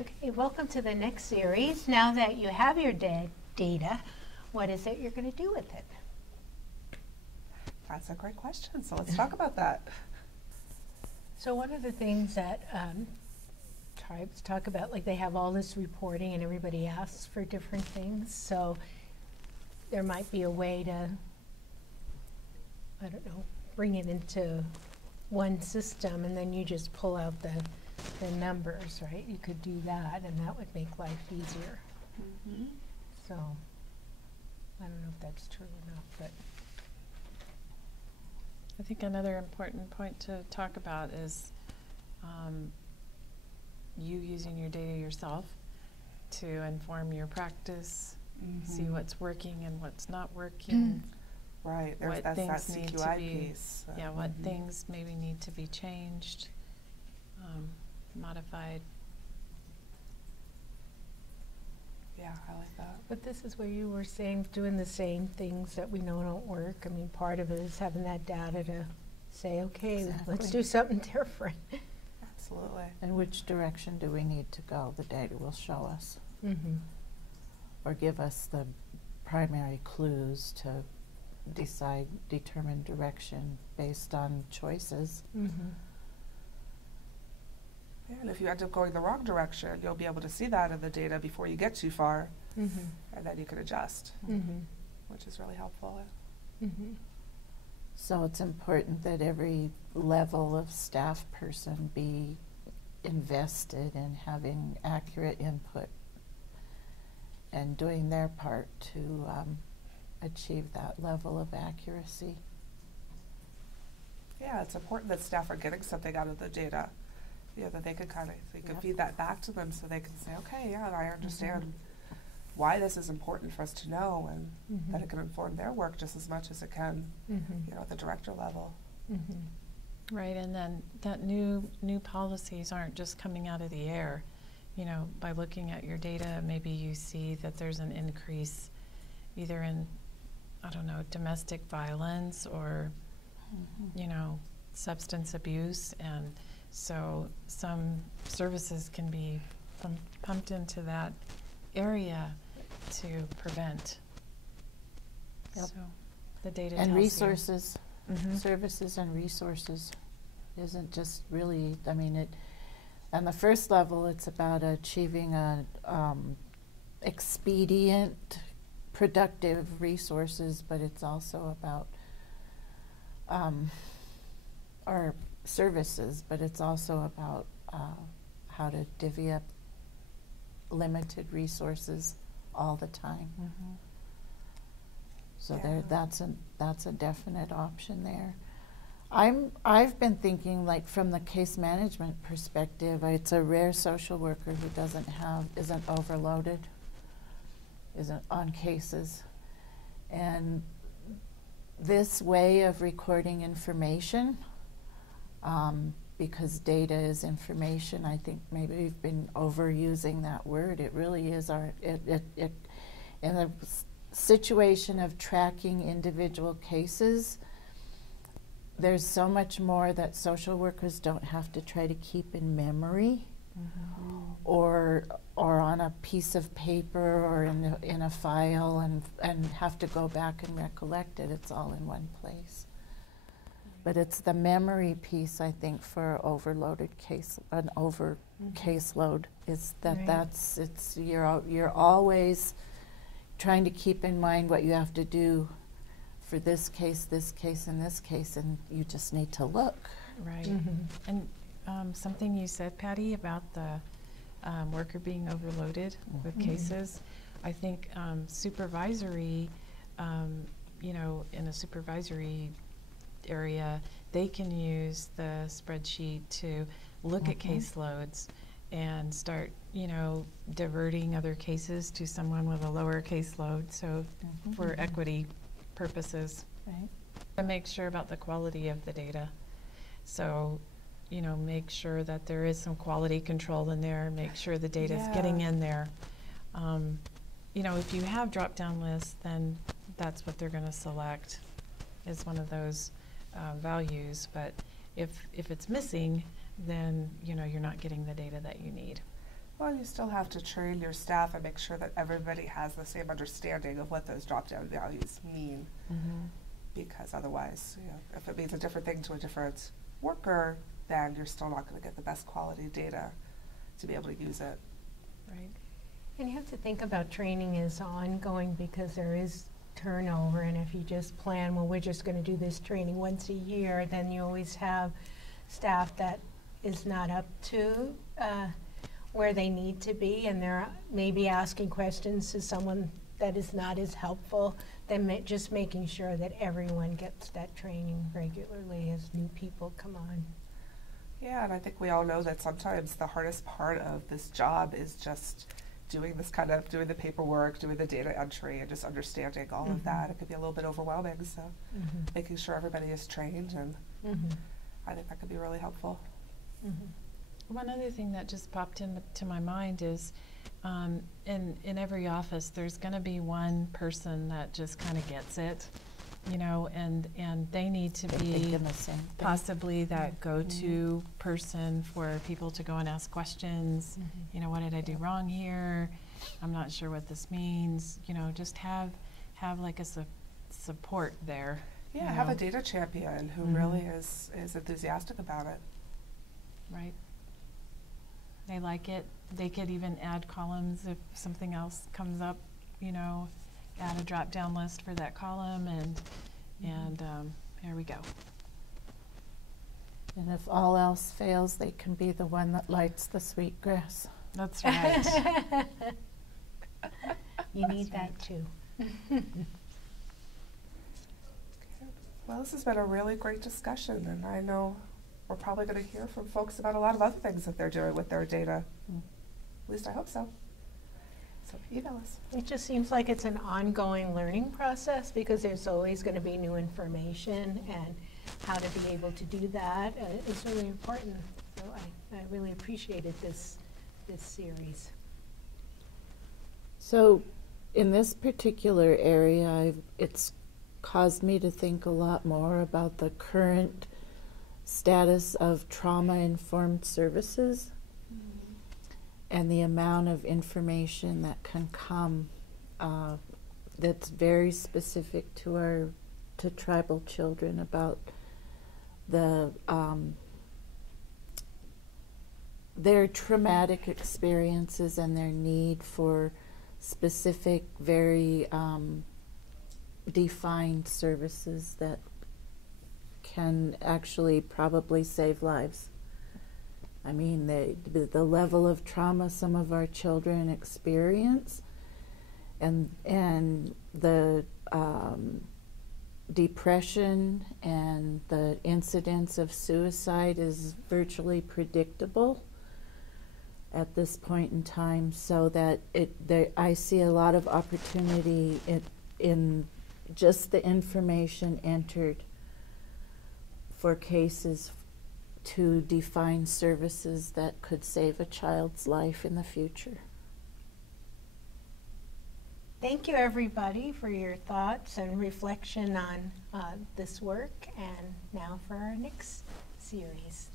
Okay, welcome to the next series. Now that you have your data, what is it you're going to do with it? That's a great question, so let's talk about that. So one of the things that tribes talk about, like they have all this reporting and everybody asks for different things, so there might be a way to, I don't know, bring it into one system and then you just pull out the numbers, right? You could do that and that would make life easier. Mm-hmm. So, I don't know if that's true or not, but. I think another important point to talk about is you using your data yourself to inform your practice, see what's working and what's not working. Right, what that's things that need to CQI be, piece. yeah, what things maybe need to be changed, modified. Yeah, I like that. But this is where you were saying doing the same things that we know don't work. I mean, part of it is having that data to say, okay, let's do something different. Absolutely. In which direction do we need to go? The data will show us, or give us the primary clues to determine direction based on choices. Yeah, and if you end up going the wrong direction, you'll be able to see that in the data before you get too far, and then you can adjust, which is really helpful. So it's important that every level of staff person be invested in having accurate input and doing their part to achieve that level of accuracy. Yeah, it's important that staff are getting something out of the data. You know, that they could feed that back to them so they can say, okay, yeah, I understand why this is important for us to know, and that it can inform their work just as much as it can, you know, at the director level. Right, and then that new policies aren't just coming out of the air. You know, by looking at your data, maybe you see that there's an increase either in, I don't know, domestic violence or, you know, substance abuse, and so some services can be pumped into that area to prevent. Yep. So the data And tells resources, you. services and resources isn't just really, I mean, it, on the first level it's about achieving a expedient, productive resources, but it's also about our services, but it's also about how to divvy up limited resources all the time. So that's a definite option there. I've been thinking, like, from the case management perspective, it's a rare social worker who isn't overloaded, isn't on cases, and this way of recording information, because data is information, I think maybe we've been overusing that word. It really is in the situation of tracking individual cases, there's so much more that social workers don't have to try to keep in memory or on a piece of paper or in a file and have to go back and recollect it. It's all in one place. But it's the memory piece, I think, for overloaded caseload is that you're always trying to keep in mind what you have to do for this case, and this case, and you just need to look. Right. And something you said, Patty, about the worker being overloaded with cases, I think supervisory, you know, in a supervisory area, they can use the spreadsheet to look at caseloads and start, you know, diverting other cases to someone with a lower caseload, so for equity purposes. Right. And make sure about the quality of the data. So, you know, make sure that there is some quality control in there, make sure the data is getting in there. You know, if you have drop-down lists, then that's what they're going to select as one of those values. But if it's missing, then, you know, you're not getting the data that you need. Well, you still have to train your staff and make sure that everybody has the same understanding of what those drop-down values mean. Because otherwise, you know, if it means a different thing to a different worker, then you're still not going to get the best quality data to be able to use it. Right. And you have to think about training is ongoing because there is turnover, and if you just plan, well, we're just going to do this training once a year, then you always have staff that is not up to where they need to be, and they're maybe asking questions to someone that is not as helpful. Then just making sure that everyone gets that training regularly as new people come on. Yeah, and I think we all know that sometimes the hardest part of this job is just doing this kind of, doing the paperwork, doing the data entry, and just understanding all of that. It could be a little bit overwhelming, so making sure everybody is trained, and I think that could be really helpful. One other thing that just popped into my mind is in every office there's going to be one person that just kind of gets it, you know, and they need to be possibly that go-to person for people to go and ask questions. You know, what did I do wrong here? I'm not sure what this means. You know, just have like a support there. Yeah, have a data champion who really is enthusiastic about it. Right. They like it. They could even add columns if something else comes up, you know, add a drop-down list for that column, and there we go. And if all else fails, they can be the one that lights the sweetgrass. That's right. You need that too. Well, this has been a really great discussion, and I know we're probably going to hear from folks about a lot of other things that they're doing with their data. At least I hope so. So email us. It just seems like it's an ongoing learning process because there's always going to be new information, and how to be able to do that is really important. So I really appreciated this series. So in this particular area, it's caused me to think a lot more about the current status of trauma-informed services and the amount of information that can come that's very specific to tribal children about their traumatic experiences and their need for specific, very defined services that can actually probably save lives. I mean, the level of trauma some of our children experience, and the depression and the incidence of suicide is virtually predictable at this point in time, so that I see a lot of opportunity in just the information entered for cases to define services that could save a child's life in the future. Thank you, everybody, for your thoughts and reflection on this work. And now for our next series.